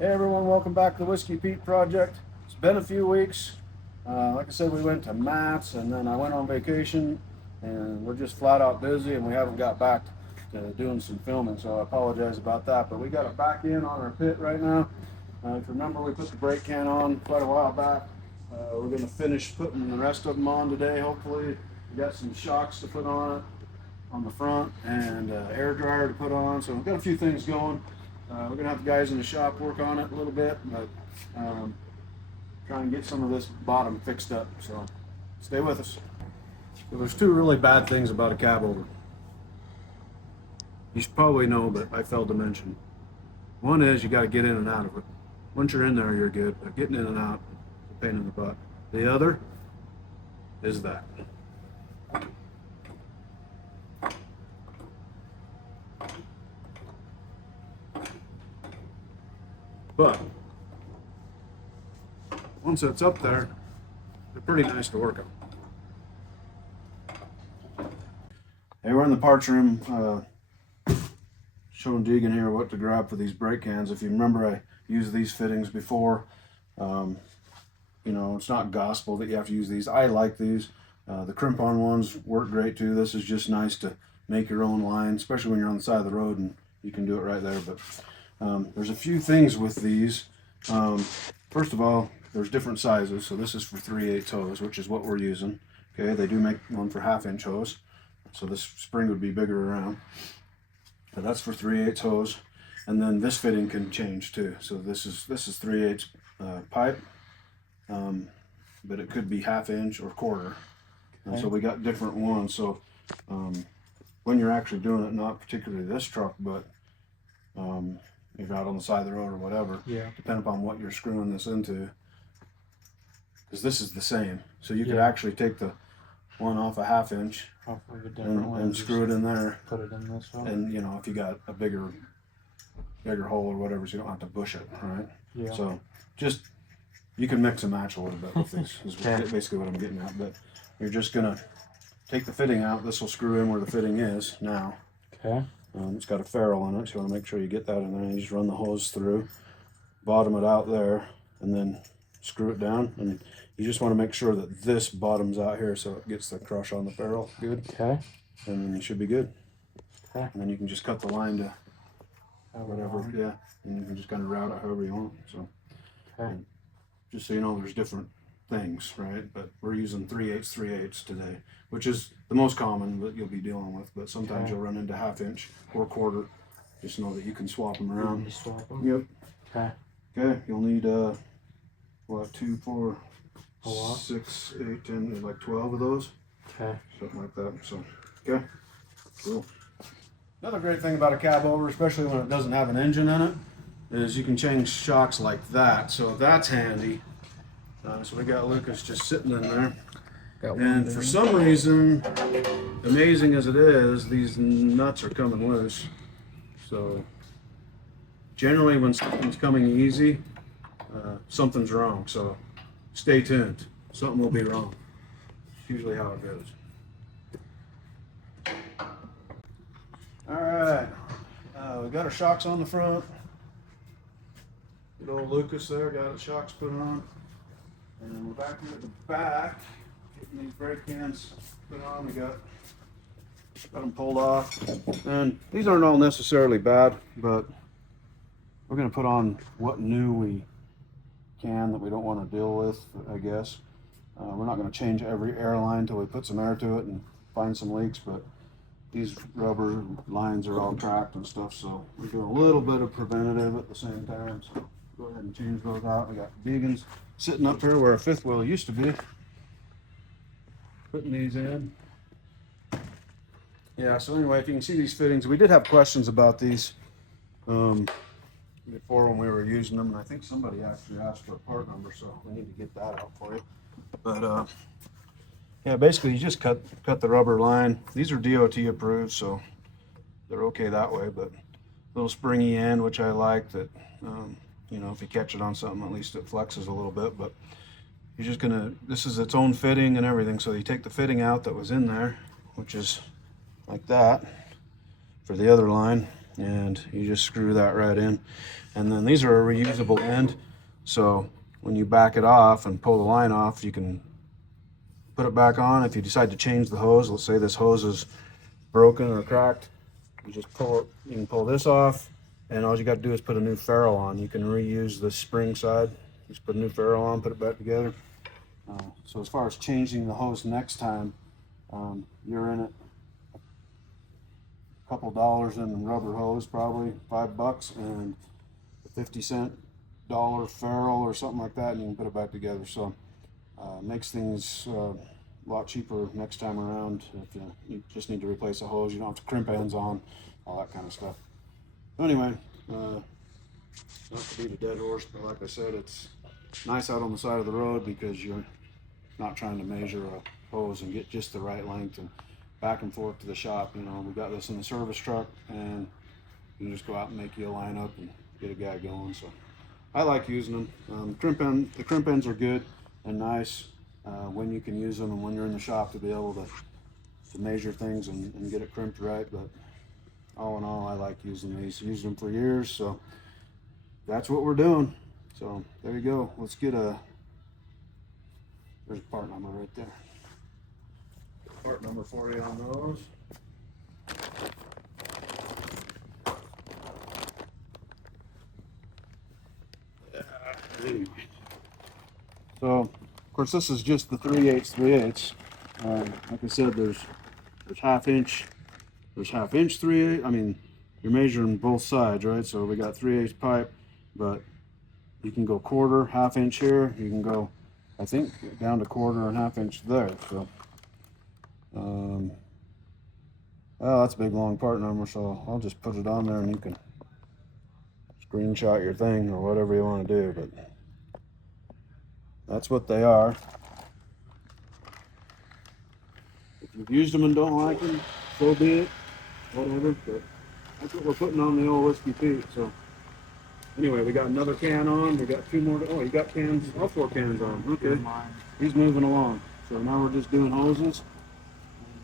Hey everyone, welcome back to the Whiskey Pete Project. It's been a few weeks. Like I said, we went to Matt's and then I went on vacation and we're just flat out busy and we haven't got back to doing some filming, so I apologize about that. But we got it back in on our pit right now. If you remember, we put the brake can on quite a while back. We're going to finish putting the rest of them on today, hopefully. We got some shocks to put on it on the front and air dryer to put on, so we've got a few things going. We're gonna have the guys in the shop work on it a little bit, but try and get some of this bottom fixed up. So stay with us. So there's two really bad things about a Cabover. You should probably know, but I failed to mention. One is you got to get in and out of it. Once you're in there, you're good, but getting in and out is a pain in the butt. The other is that. But once it's up there, they're pretty nice to work on. Hey, we're in the parts room showing Deegan here what to grab for these brake cans. If you remember, I used these fittings before. You know, it's not gospel that you have to use these. I like these. The crimp-on ones work great too. This is just nice to make your own line, especially when you're on the side of the road and you can do it right there. But there's a few things with these. First of all, there's different sizes. So this is for 3/8 hose, which is what we're using. Okay, they do make one for 1/2 inch hose. So this spring would be bigger around. But that's for 3/8 hose. And then this fitting can change too. So this is 3/8 pipe, but it could be 1/2 inch or 1/4. And so we got different ones. So when you're actually doing it, not particularly this truck, but if you're out on the side of the road or whatever, depending upon what you're screwing this into, because this is the same. So you could actually take the one off a 1/2 inch and screw it in there. Put it in this one. And you know, if you got a bigger hole or whatever, so you don't have to bush it, right? Yeah. So just, you can mix and match a little bit with these, is basically what I'm getting at. But you're just gonna take the fitting out. This will screw in where the fitting is now. Okay. It's got a ferrule in it, so you want to make sure you get that in there. And you just run the hose through, bottom it out there, and then screw it down. And you just want to make sure that this bottoms out here so it gets the crush on the ferrule good. Okay. And then you should be good. Okay. And then you can just cut the line to whatever, yeah. And you can just kind of route it however you want. So, just so you know, there's different things, right? But we're using 3/8 today, which is the most common that you'll be dealing with. But sometimes you'll run into 1/2 inch or 1/4. Just know that you can swap them around. Swap them? Yep. Okay. Okay. You'll need 2, 4, 6, 8, 10, like 12 of those. Okay. Something like that. So, okay. Cool. Another great thing about a Cabover, especially when it doesn't have an engine in it, is you can change shocks like that. So that's handy. So we got Lucas just sitting in there. And for some reason, amazing as it is, these nuts are coming loose. So generally when something's coming easy, something's wrong. So stay tuned. Something will be wrong. It's usually how it goes. Alright, we got our shocks on the front. Good old Lucas there got his shocks put on. And we're back here at the back, getting these brake cans put on. We got them pulled off. And these aren't all necessarily bad, but we're going to put on what new we can that we don't want to deal with, I guess. We're not going to change every air line until we put some air to it and find some leaks, but these rubber lines are all cracked and stuff, so we're doing a little bit of preventative at the same time. So go ahead and change those out. We got Deegan's sitting up here where our fifth wheel used to be. Putting these in. Yeah, so anyway, if you can see these fittings, we did have questions about these before when we were using them, and I think somebody actually asked for a part number, so we need to get that out for you. But yeah, basically you just cut the rubber line. These are DOT approved, so they're okay that way, but little springy end, which I like, that you know, if you catch it on something, at least it flexes a little bit. But you're just gonna, this is its own fitting and everything, so you take the fitting out that was in there, which is like that for the other line, and you just screw that right in. And then these are a reusable end, so when you back it off and pull the line off, you can put it back on. If you decide to change the hose, let's say this hose is broken or cracked, you just pull it, you can pull this off, and all you got to do is put a new ferrule on. You can reuse the spring side, just put a new ferrule on, put it back together. So as far as changing the hose next time, you're in it a couple dollars in the rubber hose, probably $5, and a 50-cent ferrule or something like that, and you can put it back together. So makes things a lot cheaper next time around. If you just need to replace a hose, you don't have to crimp ends on, all that kind of stuff. So anyway, not to beat a dead horse, but like I said, it's nice out on the side of the road because you're not trying to measure a hose and get just the right length and back and forth to the shop. You know, we got this in the service truck, and you can just go out and make you a lineup and get a guy going. So I like using them. The crimp ends are good and nice when you can use them and when you're in the shop to be able to measure things and get it crimped right. But all in all, I like using these. Used them for years, so that's what we're doing. So there you go. Let's get there's a part number right there. Part number for you on those. Anyway. So, of course, this is just the 3/8. Like I said, there's half inch 3/8. I mean, you're measuring both sides, right? So we got 3/8 pipe, but you can go quarter, half inch here. You can go, I think, down to quarter and half inch there. So, well, that's a big long part number, so I'll just put it on there and you can screenshot your thing or whatever you want to do, but that's what they are. If you've used them and don't like them, so be it, whatever, but that's what we're putting on the old Whiskey Pete. So anyway, we got another can on, we got 2 more. Oh, you got cans, all 4 cans on. Okay, he's moving along. So now we're just doing hoses,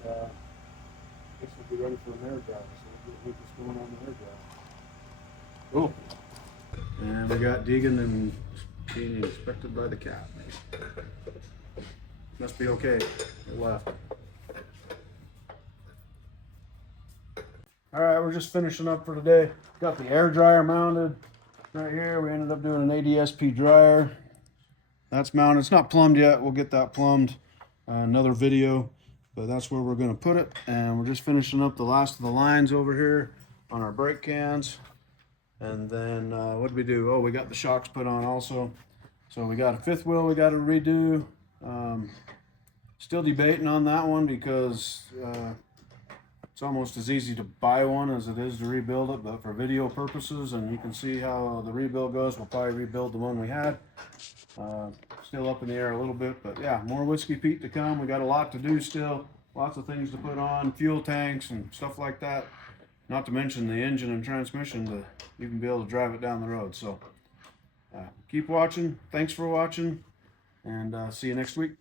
and I guess we'll be ready for an air dry. So we'll get this going on the air dry. Cool. And we got Deegan and being inspected by the cat. Must be okay. It left. All right, we're just finishing up for today. Got the air dryer mounted right here. We ended up doing an ADSP dryer. That's mounted. It's not plumbed yet. We'll get that plumbed. Another video, but that's where we're going to put it. And we're just finishing up the last of the lines over here on our brake cans. And then what did we do? Oh, we got the shocks put on also. So we got a 5th wheel we got to redo. Still debating on that one because it's almost as easy to buy one as it is to rebuild it, but for video purposes, and you can see how the rebuild goes, we'll probably rebuild the one we had. Still up in the air a little bit, but yeah, more Whiskey Pete to come. We got a lot to do still, lots of things to put on, fuel tanks and stuff like that. Not to mention the engine and transmission to even be able to drive it down the road. So keep watching. Thanks for watching, and see you next week.